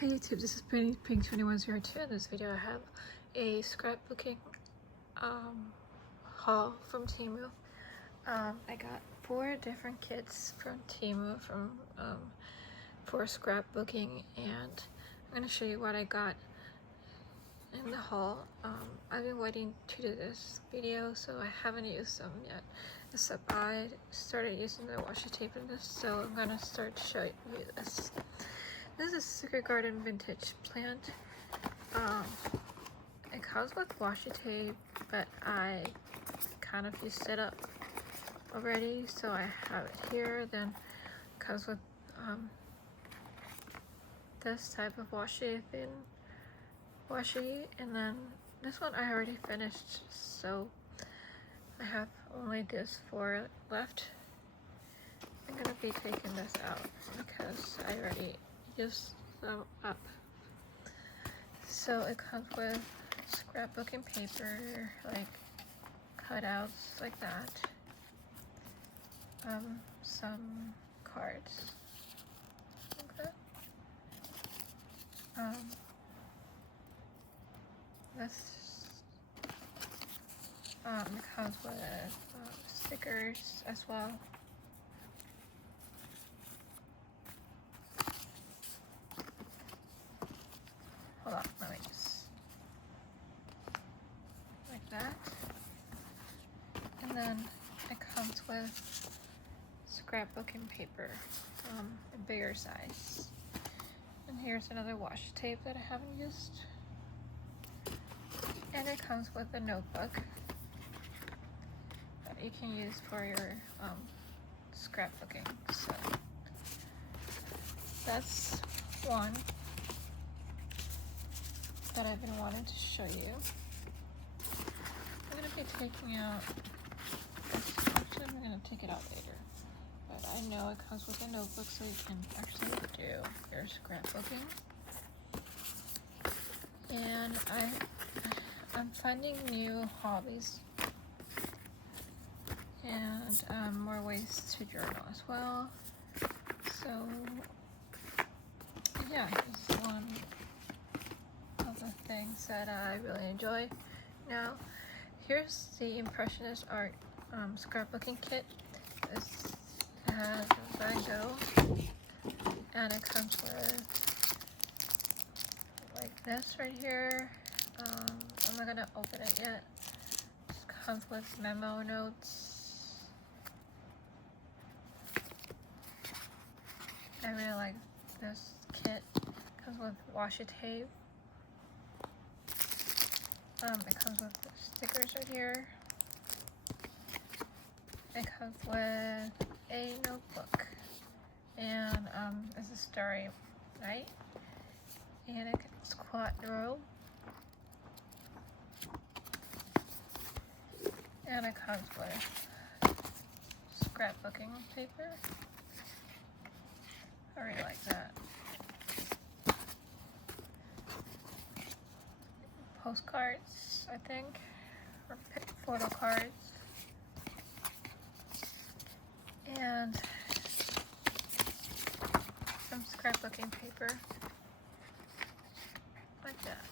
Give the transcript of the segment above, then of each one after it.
Hey YouTube, this is Pink2102. In this video I have a scrapbooking haul from Temu. I got 4 different kits from Temu for scrapbooking, and I'm going to show you what I got in the haul. I've been waiting to do this video, so I haven't used them yet, except I started using the washi tape in this, so I'm going to start to show you this. This is Secret Garden vintage plant. It comes with washi tape, but I kind of used it up already, so I have it here. Then it comes with this type of washi, thin washi, and then this one I already finished, so I have only this 4 left. I'm gonna be taking this out because I already used them up. So it comes with scrapbooking paper, like cutouts like that, some cards, okay. It comes with stickers as well. Hold on, let me just like that. And then it comes with scrapbooking paper, a bigger size. And here's another washi tape that I haven't used. And it comes with a notebook that you can use for your scrapbooking. So that's one that I've been wanting to show you. I'm going to be taking out this. Actually, I'm going to take it out later. But I know it comes with a notebook, so you can actually do your scrapbooking. And I'm finding new hobbies and more ways to journal as well. So yeah, this is one of the things that I really enjoy. Now, here's the Impressionist art scrapbooking kit. This has a Van Gogh, and it comes with like this right here. I'm not gonna open it yet. It comes with memo notes. I really like this kit. It comes with washi tape. It comes with stickers right here. It comes with a notebook, and it's a story, right? And it's quadro. And it comes with scrapbooking paper. I really like that. Postcards, I think, or photo cards. And some scrapbooking paper, like that.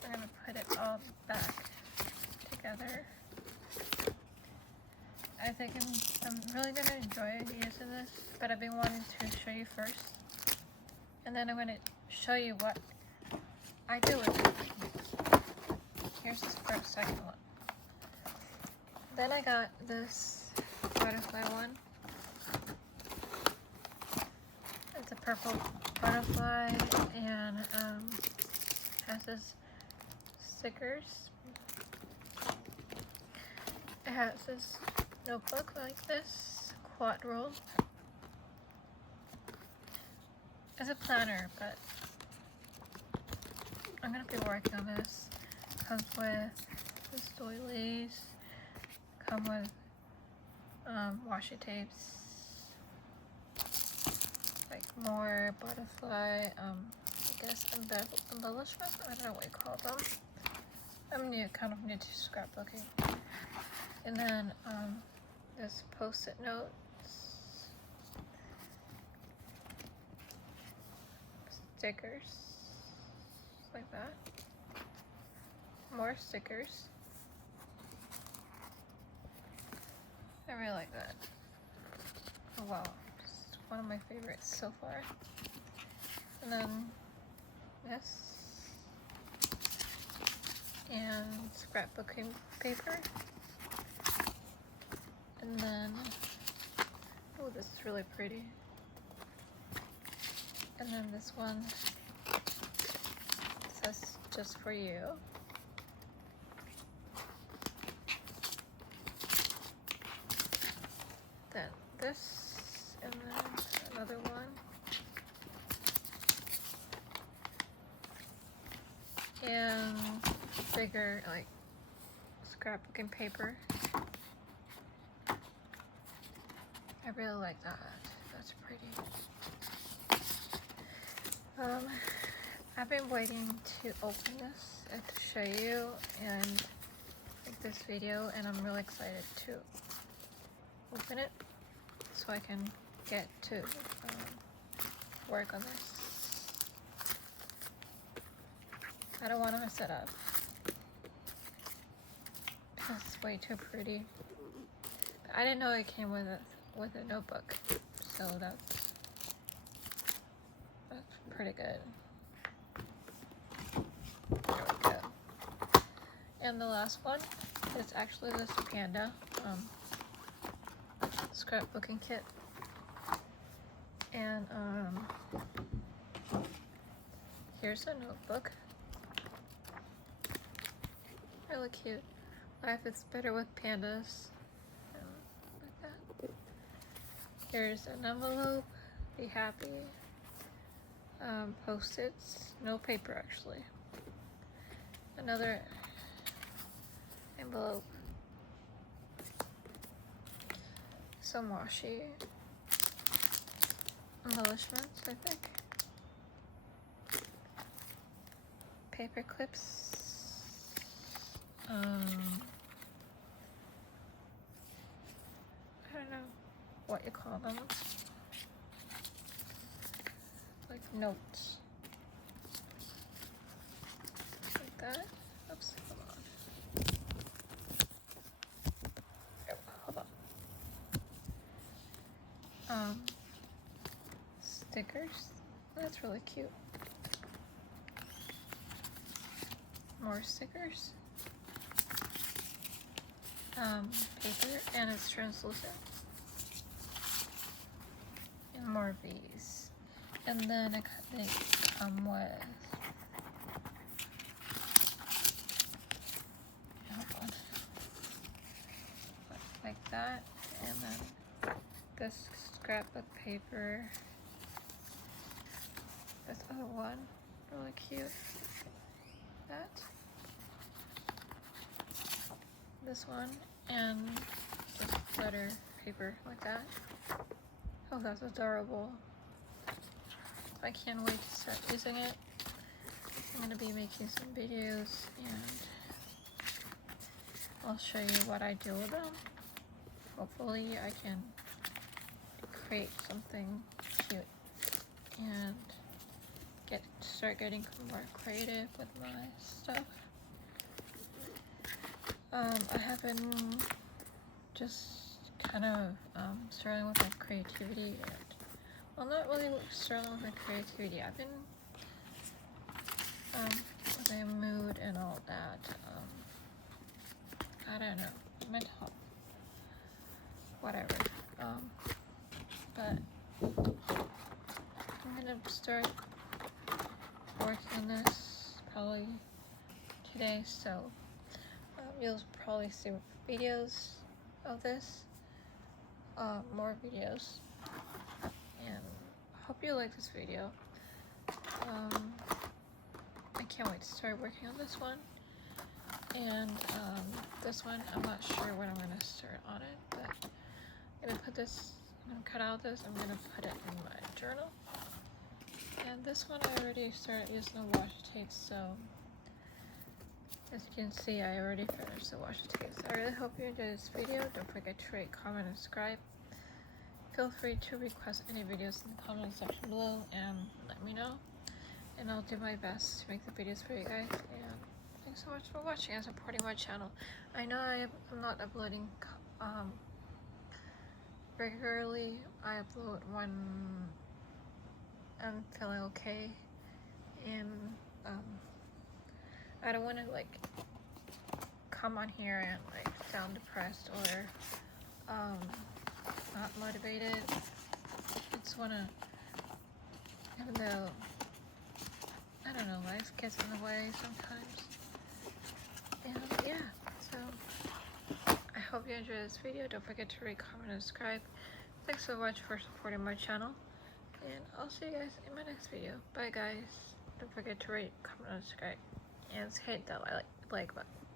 So I'm gonna put it all back together. I think I'm really gonna enjoy using this, but I've been wanting to show you first, and then I'm gonna show you what I do with it. Here's the second one. Then I got this butterfly one. It's a purple butterfly, and has this stickers. It has this notebook like this, quadro. It's a planner, but I'm gonna be working on this. Comes with this doilies. Come with washi tapes, like more butterfly, I guess embellishment. I don't know what you call them. I'm kind of new to scrapbooking. And then this post-it notes, stickers like that. More stickers. I really like that. Oh wow, it's one of my favorites so far. And then this. And scrapbooking paper. And then, oh, this is really pretty. And then this one says just for you. Then this, and then another one. And bigger, like, scrapbooking paper. I really like that. That's pretty. I've been waiting to open this and to show you and make this video, and I'm really excited to open it so I can get to work on this. I don't want to mess it up because it's way too pretty. I didn't know it came with a notebook, so that's pretty good. There we go. And the last one is actually this panda scrapbooking kit. And here's a notebook. Really cute. Life is better with pandas. Like that. Here's an envelope. Be happy. Post-its. No paper actually. Another envelope. Some washi. Embellishments, I think. Paper clips. I don't know what you call them. Like notes. Like that. Oops, hold on. Oh, hold on. Stickers. That's really cute. More stickers. Paper, and it's translucent. And more of these. And then they come with, hold on, like that, and then this scrapbook paper. This other one, really cute. That. This one, and just letter paper like that. Oh, that's adorable. I can't wait to start using it. I'm going to be making some videos, and I'll show you what I do with them. Hopefully I can create something cute and start getting more creative with my stuff. I have been just kind of struggling with my creativity, and well, not really struggling with my creativity. I've been with my mood and all that. I don't know, mental, whatever. But I'm gonna start working on this probably today, so you'll probably see videos of this, more videos, and hope you like this video. I can't wait to start working on this one, and this one I'm not sure when I'm gonna start on it, but I'm gonna cut out this, I'm gonna put it in my journal. And this one I already started using the washi tapes, so as you can see, I already finished the washi tapes. I really hope you enjoyed this video. Don't forget to rate, comment, and subscribe. Feel free to request any videos in the comment section below and let me know. and I'll do my best to make the videos for you guys. And thanks so much for watching and supporting my channel. I know I'm not uploading regularly. I upload when I'm feeling okay, and I don't want to like come on here and like sound depressed or not motivated. I just want to, even though I don't know, life gets in the way sometimes. And yeah, so I hope you enjoyed this video. Don't forget to rate, comment, and subscribe. Thanks so much for supporting my channel, and I'll see you guys in my next video. Bye guys. Don't forget to rate, comment, and subscribe, and hit that like button.